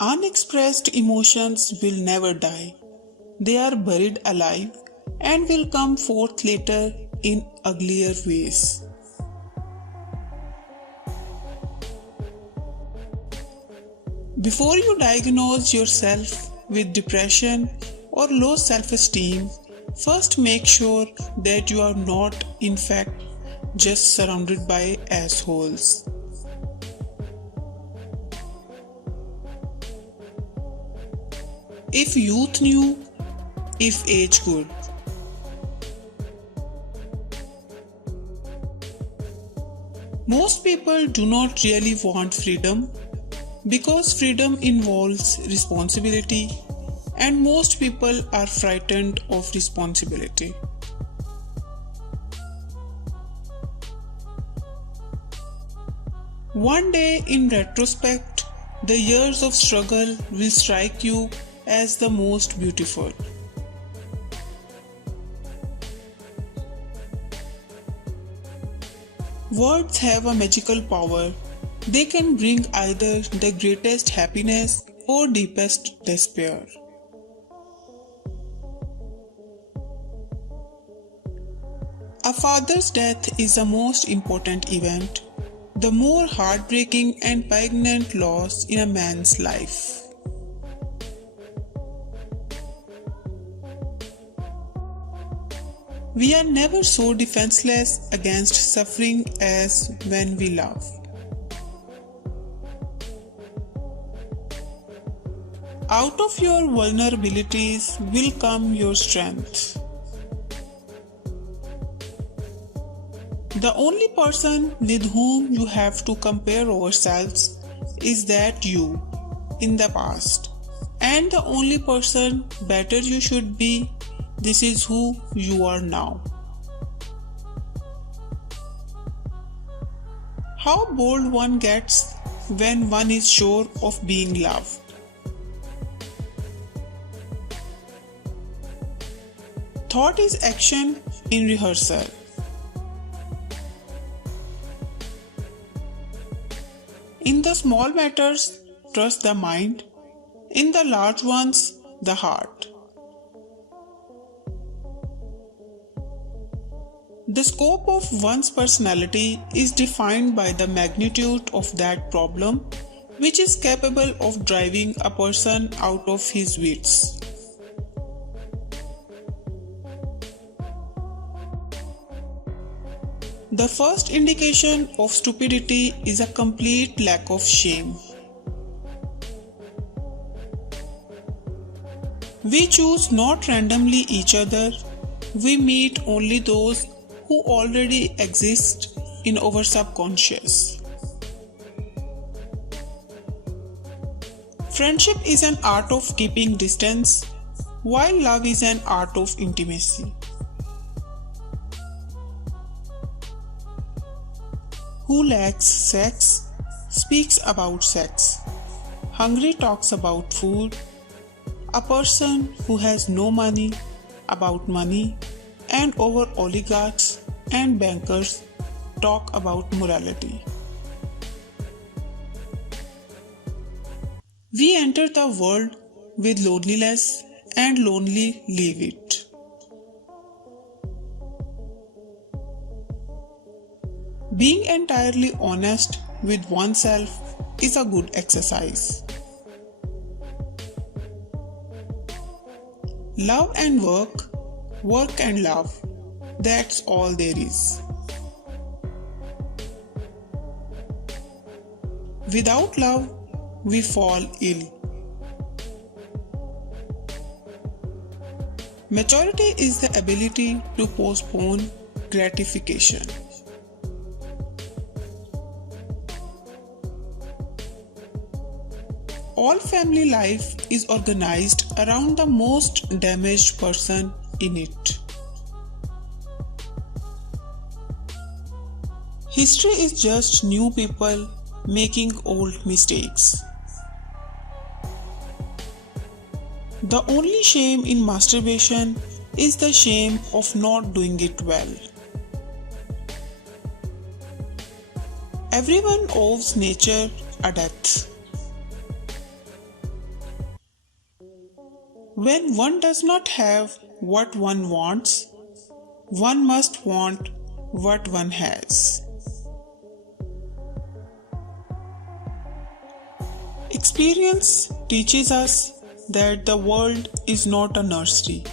Unexpressed emotions will never die. They are buried alive and will come forth later in uglier ways. Before you diagnose yourself with depression or low self-esteem, first make sure that you are not, in fact, just surrounded by assholes. If youth knew, if age could. Most people do not really want freedom because freedom involves responsibility, and most people are frightened of responsibility. One day, in retrospect, the years of struggle will strike you as the most beautiful. Words have a magical power. They can bring either the greatest happiness or deepest despair. A father's death is the most important event, the more heartbreaking and poignant loss in a man's life. We are never so defenseless against suffering as when we love. Out of your vulnerabilities will come your strength. The only person with whom you have to compare yourselves is that you in the past, and the only person better you should be. This is who you are now. How bold one gets when one is sure of being loved. Thought is action in rehearsal. In the small matters, trust the mind. In the large ones, the heart. The scope of one's personality is defined by the magnitude of that problem, which is capable of driving a person out of his wits. The first indication of stupidity is a complete lack of shame. We choose not randomly each other, we meet only those who already exist in our subconscious. Friendship is an art of keeping distance, while love is an art of intimacy. Who lacks sex speaks about sex. Hungry talks about food. A person who has no money about money, and our oligarchs and bankers talk about morality. We enter the world with loneliness and lonely leave it. Being entirely honest with oneself is a good exercise. Love and work, work and love, that's all there is. Without love, we fall ill. Maturity is the ability to postpone gratification. All family life is organized around the most damaged person in it. History is just new people making old mistakes. The only shame in masturbation is the shame of not doing it well. Everyone owes nature a death. When one does not have what one wants, one must want what one has. Experience teaches us that the world is not a nursery.